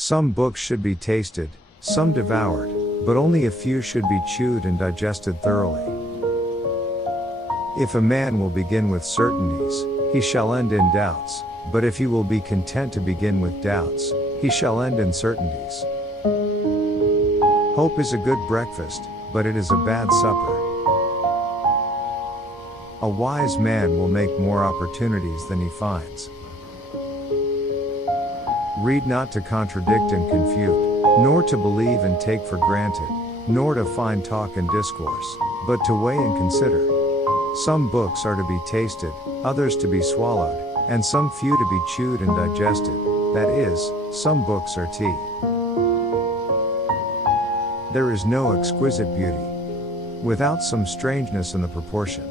Some books should be tasted, some devoured, but only a few should be chewed and digested thoroughly. If a man will begin with certainties, he shall end in doubts, but if he will be content to begin with doubts, he shall end in certainties. Hope is a good breakfast, but it is a bad supper. A wise man will make more opportunities than he finds. Read not to contradict and confute, nor to believe and take for granted, nor to find talk and discourse, but to weigh and consider. Some books are to be tasted, others to be swallowed, and some few to be chewed and digested, that is, some books are tea. There is no exquisite beauty without some strangeness in the proportion.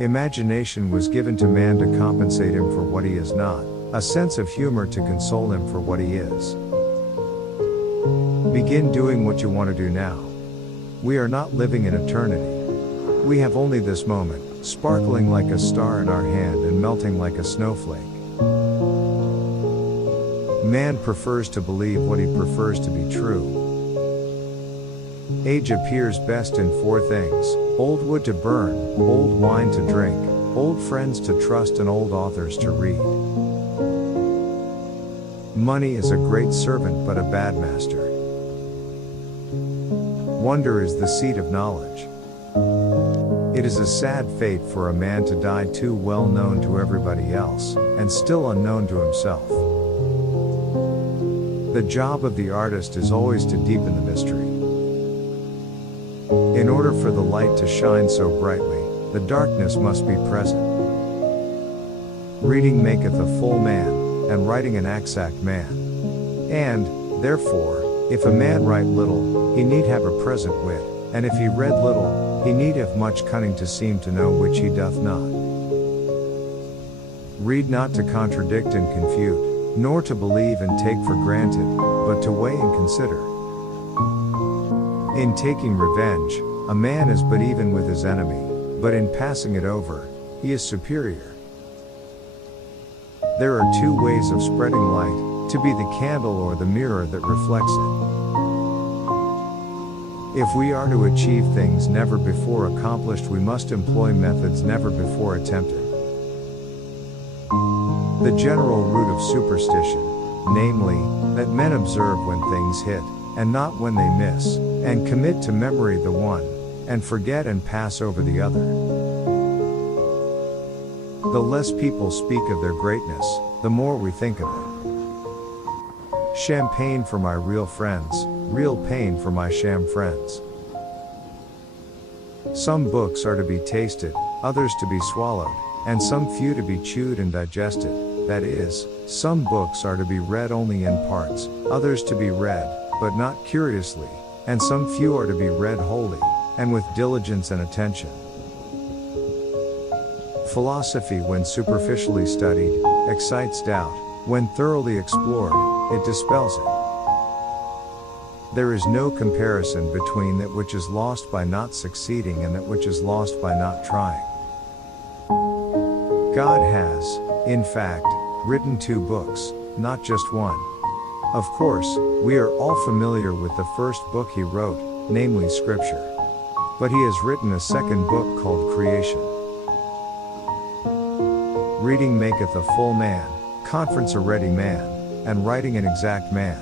Imagination was given to man to compensate him for what he is not, a sense of humor to console him for what he is. Begin doing what you want to do now. We are not living in eternity. We have only this moment, sparkling like a star in our hand and melting like a snowflake. Man prefers to believe what he prefers to be true. Age appears best in four things: old wood to burn, old wine to drink, old friends to trust, and old authors to read. Money is a great servant but a bad master. Wonder is the seat of knowledge. It is a sad fate for a man to die too well known to everybody else, and still unknown to himself. The job of the artist is always to deepen the mystery. In order for the light to shine so brightly, the darkness must be present. Reading maketh a full man, and writing an exact man. And, therefore, if a man write little, he need have a present wit, and if he read little, he need have much cunning to seem to know which he doth not. Read not to contradict and confute, nor to believe and take for granted, but to weigh and consider. In taking revenge, a man is but even with his enemy, but in passing it over, he is superior. There are two ways of spreading light, to be the candle or the mirror that reflects it. If we are to achieve things never before accomplished, we must employ methods never before attempted. The general root of superstition, namely, that men observe when things hit, and not when they miss, and commit to memory the one, and forget and pass over the other. The less people speak of their greatness, the more we think of it. Champagne for my real friends, real pain for my sham friends. Some books are to be tasted, others to be swallowed, and some few to be chewed and digested, that is, some books are to be read only in parts, others to be read, but not curiously, and some few are to be read wholly, and with diligence and attention. Philosophy, when superficially studied, excites doubt; when thoroughly explored, it dispels it. There is no comparison between that which is lost by not succeeding and that which is lost by not trying. God has, in fact, written two books, not just one. Of course, we are all familiar with the first book he wrote, namely Scripture. But he has written a second book called Creation. Reading maketh a full man, conference a ready man, and writing an exact man.